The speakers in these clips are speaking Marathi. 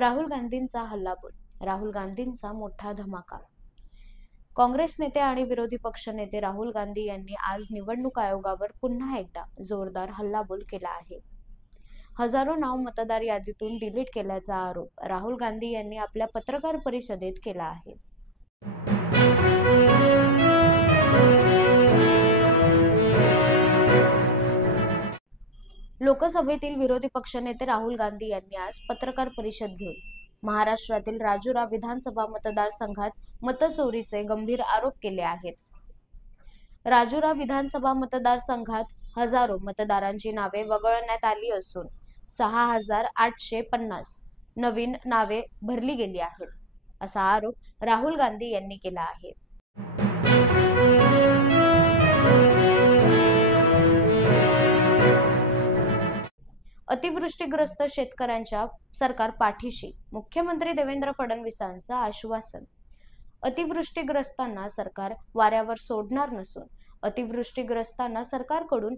राहुल गांधींचा हल्लाबोल, राहुल गांधींचा मोठा धमाका। काँग्रेस नेते आणि विरोधी पक्षनेते राहुल गांधी यांनी आज निवडणूक आयोगावर पुन्हा एकदा जोरदार हल्लाबोल केला आहे। हजारो नाव मतदार यादीतून डिलीट केल्याचा आरोप राहुल गांधी यांनी आपल्या पत्रकार परिषदेत केला आहे। लोकसभेतील विरोधी पक्षनेते राहुल गांधी यांनी आज पत्रकार परिषद घेऊन महाराष्ट्रातील राजुरा विधानसभा मतदारसंघात मतचोरीचे गंभीर आरोप केले आहेत। राजुरा विधानसभा मतदारसंघात हजारो मतदारांची नावे वगळण्यात आली असून 6,850 नवीन नावे भरली गेली आहेत, असा आरोप राहुल गांधी यांनी केला आहे। अतिवृष्टीग्रस्त शेतकऱ्यांच्या सरकार पाठीशी, मुख्यमंत्री देवेंद्र फडणवीसांचं आश्वासन। अतिवृष्टीग्रस्तांना सरकार वाऱ्यावर सोडणार नसून अतिवृष्टीग्रस्तांना सरकारकडून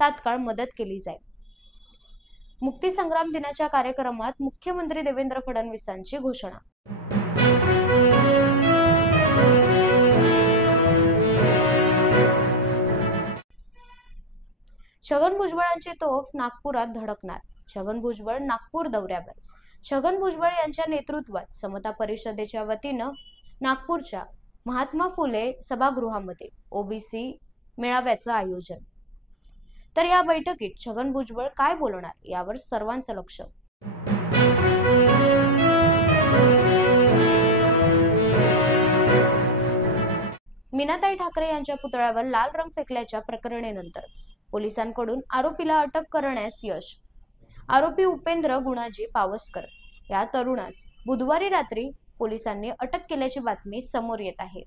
तात्काळ मदत केली जाईल। मुक्तीसंग्राम दिनाच्या कार्यक्रमात मुख्यमंत्री देवेंद्र फडणवीसांची घोषणा। छगन भुजबळांची तोफ नागपुरात धडकणार, छगन भुजबळ नागपूर दौऱ्यावर। छगन भुजबळ यांच्या नेतृत्वात समता परिषदेच्या वतीनं नागपूरच्या महात्मा फुले सभागृहामध्ये ओबीसी मेळाव्याचं आयोजन। तर या बैठकीत छगन भुजबळ काय बोलणार यावर सर्वांचं लक्ष। मीनाताई ठाकरे यांच्या पुतळ्यावर लाल रंग फेकल्याच्या प्रकरणीनंतर पोलिसांकडून आरोपीला अटक करण्यास यश। आरोपी उपेंद्र गुणाजी पावसकर या तरुणास बुधवारी रात्री पोलिसांनी अटक केल्याची बातमी समोर येत आहे।